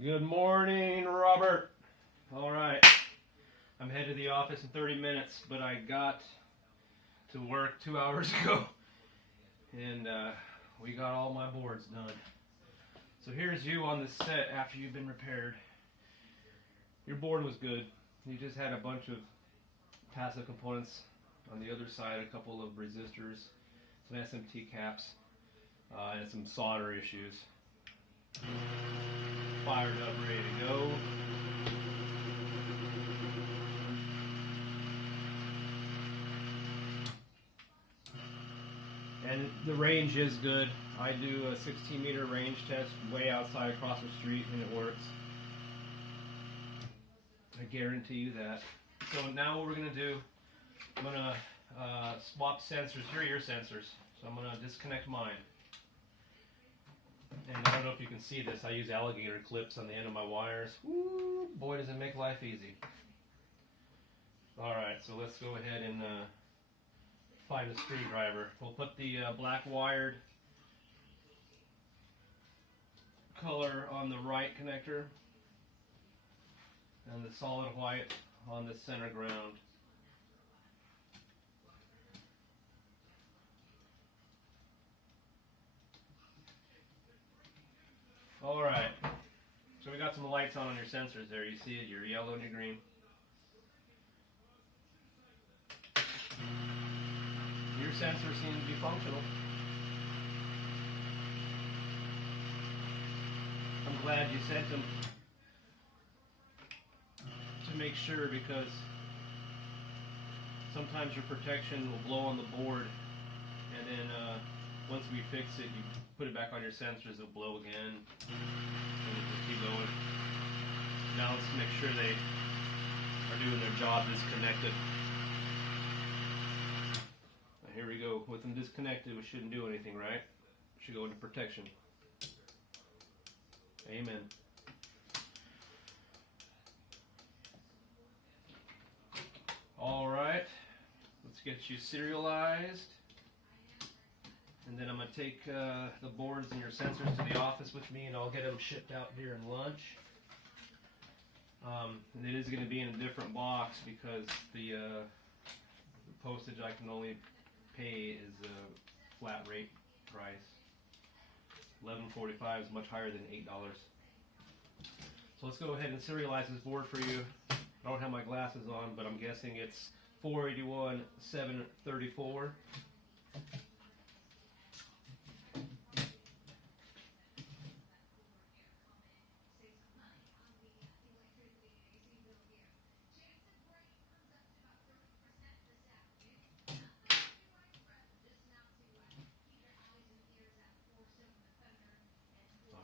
Good morning, Robert. All right, I'm headed to the office in 30 minutes, but I got to work 2 hours ago, and we got all my boards done. So here's you on the set after you've been repaired. Your board was good. You just had a bunch of passive components on the other side, a couple of resistors, some SMT caps, and some solder issues. Fired up, ready to go. And the range is good. I do a 16-meter range test way outside across the street, and it works. I guarantee you that. So now what we're going to do, I'm going to swap sensors. Here are your sensors. So I'm going to disconnect mine. And I don't know if you can see this. I use alligator clips on the end of my wires. Woo, boy, does it make life easy. Alright, so let's go ahead and find a screwdriver. We'll put the black wired color on the right connector and the solid white on the center ground. Alright, so we got some lights on your sensors there. You see it, your yellow and your green. Your sensors seem to be functional. I'm glad you sent them to make sure, because sometimes your protection will blow on the board, and then once we fix it, you put it back on your sensors, it'll blow again, and it'll just keep going. Now let's make sure they are doing their job disconnected. Now here we go. With them disconnected, we shouldn't do anything, right? We should go into protection. Amen. All right, let's get you serialized. And then I'm going to take the boards and your sensors to the office with me, and I'll get them shipped out during lunch. And it is going to be in a different box because the postage I can only pay is a flat rate price. $11.45 is much higher than $8. So let's go ahead and serialize this board for you. I don't have my glasses on, but I'm guessing it's 481-734.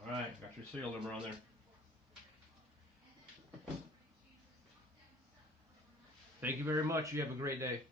Alright, got your serial number on there. Thank you very much. You have a great day.